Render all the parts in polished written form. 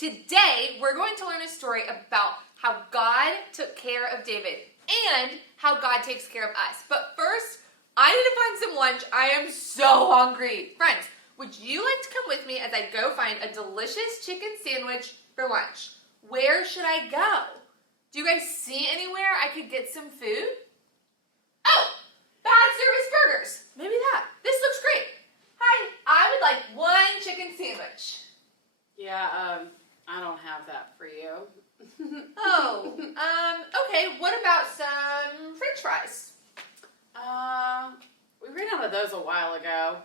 Today, we're going to learn a story about how God took care of David and how God takes care of us. But first, I need to find some lunch. I am so hungry. Friends, would you like to come with me as I go find a delicious chicken sandwich for lunch? Where should I go? Do you guys see anywhere I could get some food? Oh, Bad Service Burgers. Maybe that. This looks great. Hi, I would like one chicken sandwich. Yeah, I don't have that for you. Okay, what about some French fries? We ran out of those a while ago.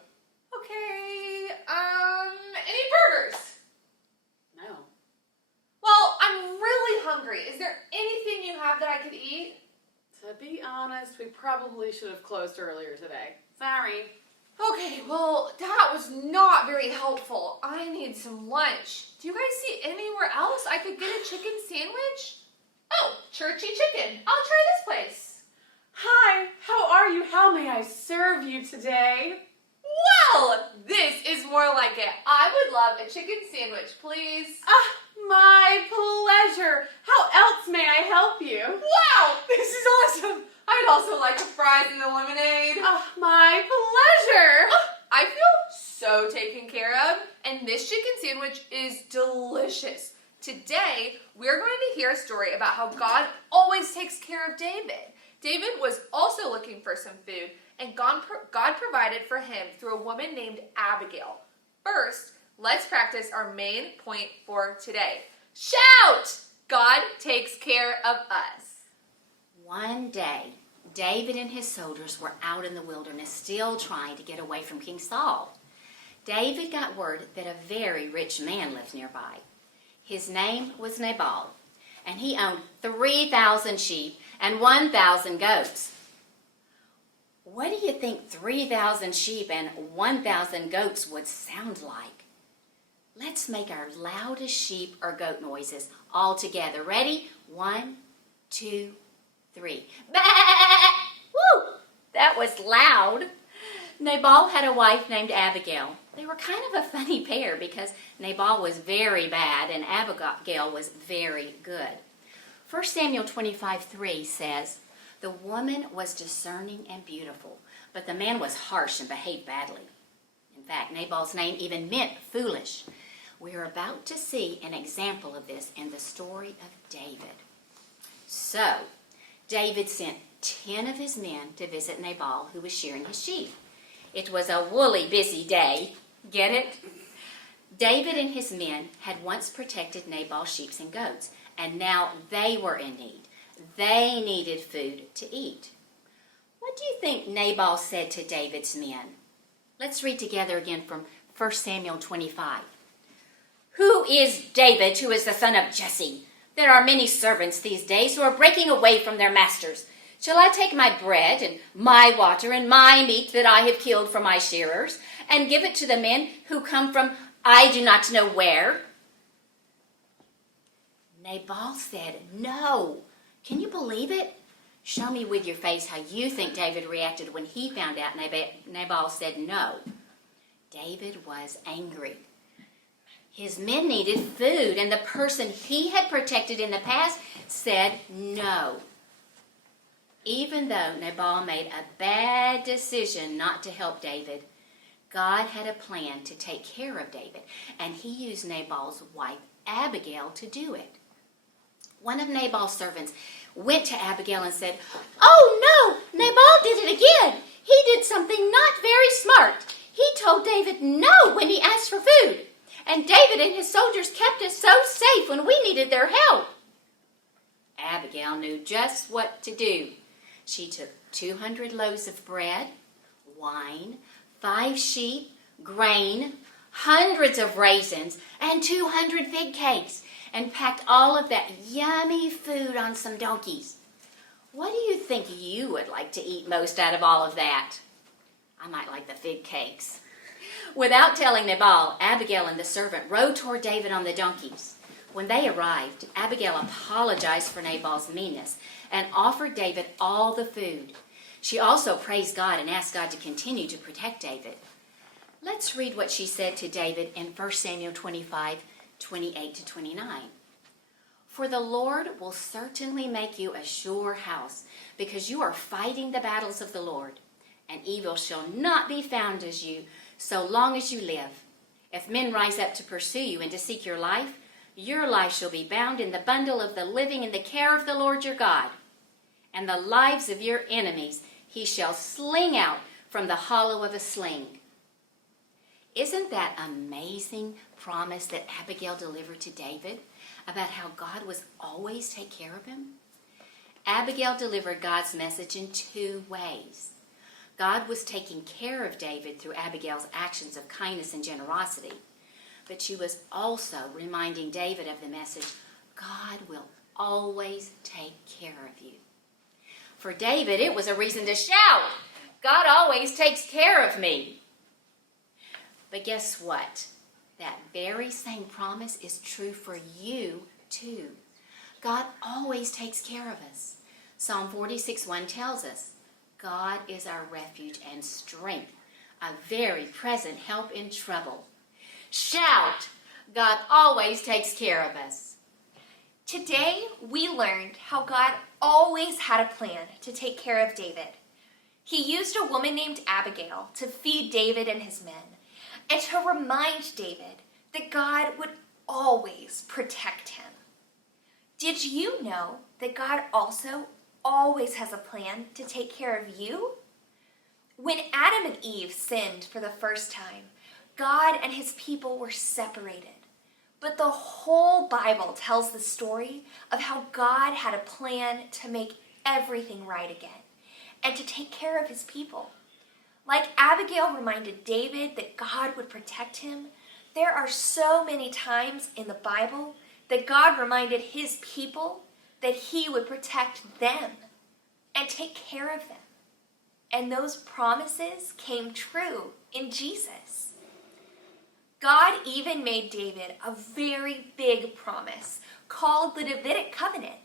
Okay, any burgers? No. Well, I'm really hungry. Is there anything you have that I could eat? To be honest, we probably should have closed earlier today. Sorry. Okay, well, that was not very helpful. I need some lunch. Do you guys see anywhere else I could get a chicken sandwich? Oh, Churchy Chicken. I'll try this place. Hi, how are you? How may I serve you today? Well, this is more like it. I would love a chicken sandwich, please. My pleasure. How else may I help you? Wow, this is awesome. I'd also like a fries and a lemonade. My pleasure. I feel so taken care of, and this chicken sandwich is delicious. Today, we're going to hear a story about how God always takes care of David. David was also looking for some food, and God provided for him through a woman named Abigail. First, let's practice our main point for today. Shout! God takes care of us. One day, David and his soldiers were out in the wilderness still trying to get away from King Saul. David got word that a very rich man lived nearby. His name was Nabal, and he owned 3,000 sheep and 1,000 goats. What do you think 3,000 sheep and 1,000 goats would sound like? Let's make our loudest sheep or goat noises all together. Ready? 1, 2, 3. Bah! Woo! That was loud. Nabal had a wife named Abigail. They were kind of a funny pair because Nabal was very bad and Abigail was very good. 1 Samuel 25:3 says, "The woman was discerning and beautiful, but the man was harsh and behaved badly." In fact, Nabal's name even meant foolish. We are about to see an example of this in the story of David. So, David sent 10 of his men to visit Nabal, who was shearing his sheep. It was a woolly, busy day. Get it? David and his men had once protected Nabal's sheep and goats, and now they were in need. They needed food to eat. What do you think Nabal said to David's men? Let's read together again from 1 Samuel 25. "Who is David, who is the son of Jesse? There are many servants these days who are breaking away from their masters. Shall I take my bread and my water and my meat that I have killed for my shearers and give it to the men who come from I do not know where?" Nabal said, "No." Can you believe it? Show me with your face how you think David reacted when he found out Nabal said no. David was angry. His men needed food, and the person he had protected in the past said no. Even though Nabal made a bad decision not to help David, God had a plan to take care of David, and he used Nabal's wife, Abigail, to do it. One of Nabal's servants went to Abigail and said, "Oh no, Nabal did it again. He did something not very smart. He told David no when he asked for food. And David and his soldiers kept us so safe when we needed their help." Abigail knew just what to do. She took 200 loaves of bread, wine, 5 sheep, grain, hundreds of raisins, and 200 fig cakes, and packed all of that yummy food on some donkeys. What do you think you would like to eat most out of all of that? I might like the fig cakes. Without telling Nabal, Abigail and the servant rode toward David on the donkeys. When they arrived, Abigail apologized for Nabal's meanness and offered David all the food. She also praised God and asked God to continue to protect David. Let's read what she said to David in 1 Samuel 25, 28-29. For the Lord will certainly make you a sure house, because you are fighting the battles of the Lord, and evil shall not be found as you so long as you live. If men rise up to pursue you and to seek your life shall be bound in the bundle of the living in the care of the Lord your God. And the lives of your enemies he shall sling out from the hollow of a sling. Isn't that amazing promise that Abigail delivered to David about how God was always take care of him? Abigail delivered God's message in two ways. God was taking care of David through Abigail's actions of kindness and generosity, but she was also reminding David of the message, God will always take care of you. For David, it was a reason to shout, God always takes care of me. But guess what? That very same promise is true for you too. God always takes care of us. Psalm 46:1 tells us, God is our refuge and strength, a very present help in trouble. Shout, God always takes care of us. Today, we learned how God always had a plan to take care of David. He used a woman named Abigail to feed David and his men, and to remind David that God would always protect him. Did you know that God also always has a plan to take care of you? When Adam and Eve sinned for the first time, God and his people were separated. But the whole Bible tells the story of how God had a plan to make everything right again and to take care of his people. Like Abigail reminded David that God would protect him, there are so many times in the Bible that God reminded his people that he would protect them and take care of them. And those promises came true in Jesus. God even made David a very big promise called the Davidic covenant,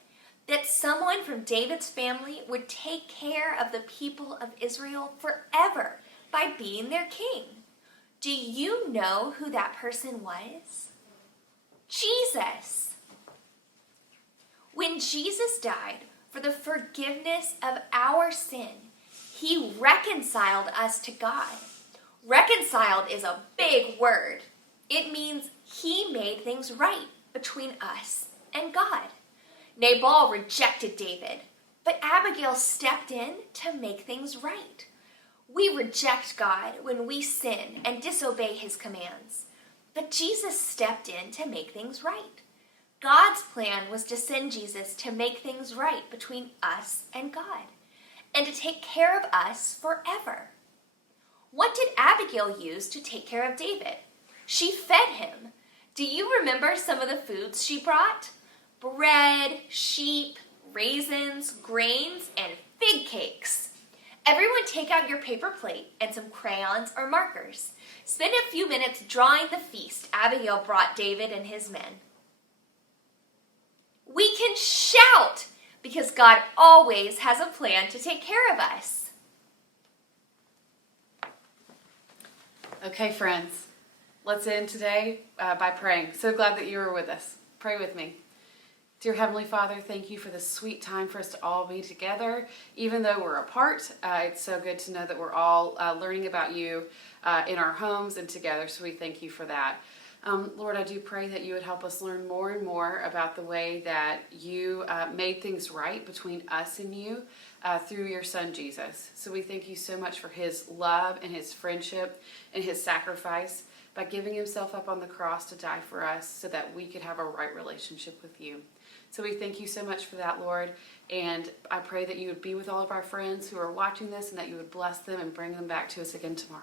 that someone from David's family would take care of the people of Israel forever by being their king. Do you know who that person was? Jesus. When Jesus died for the forgiveness of our sin, he reconciled us to God. Reconciled is a big word. It means he made things right between us and God. Nabal rejected David, but Abigail stepped in to make things right. We reject God when we sin and disobey his commands, but Jesus stepped in to make things right. God's plan was to send Jesus to make things right between us and God, and to take care of us forever. What did Abigail use to take care of David? She fed him. Do you remember some of the foods she brought? Bread, sheep, raisins, grains, and fig cakes. Everyone take out your paper plate and some crayons or markers. Spend a few minutes drawing the feast Abigail brought David and his men. We can shout because God always has a plan to take care of us. Okay, friends, let's end today by praying. So glad that you were with us. Pray with me. Dear Heavenly Father, thank you for this sweet time for us to all be together. Even though we're apart, it's so good to know that we're all learning about you in our homes and together, so we thank you for that. Lord, I do pray that you would help us learn more and more about the way that you made things right between us and you through your Son, Jesus. So we thank you so much for his love and his friendship and his sacrifice by giving himself up on the cross to die for us so that we could have a right relationship with you. So we thank you so much for that, Lord, and I pray that you would be with all of our friends who are watching this and that you would bless them and bring them back to us again tomorrow.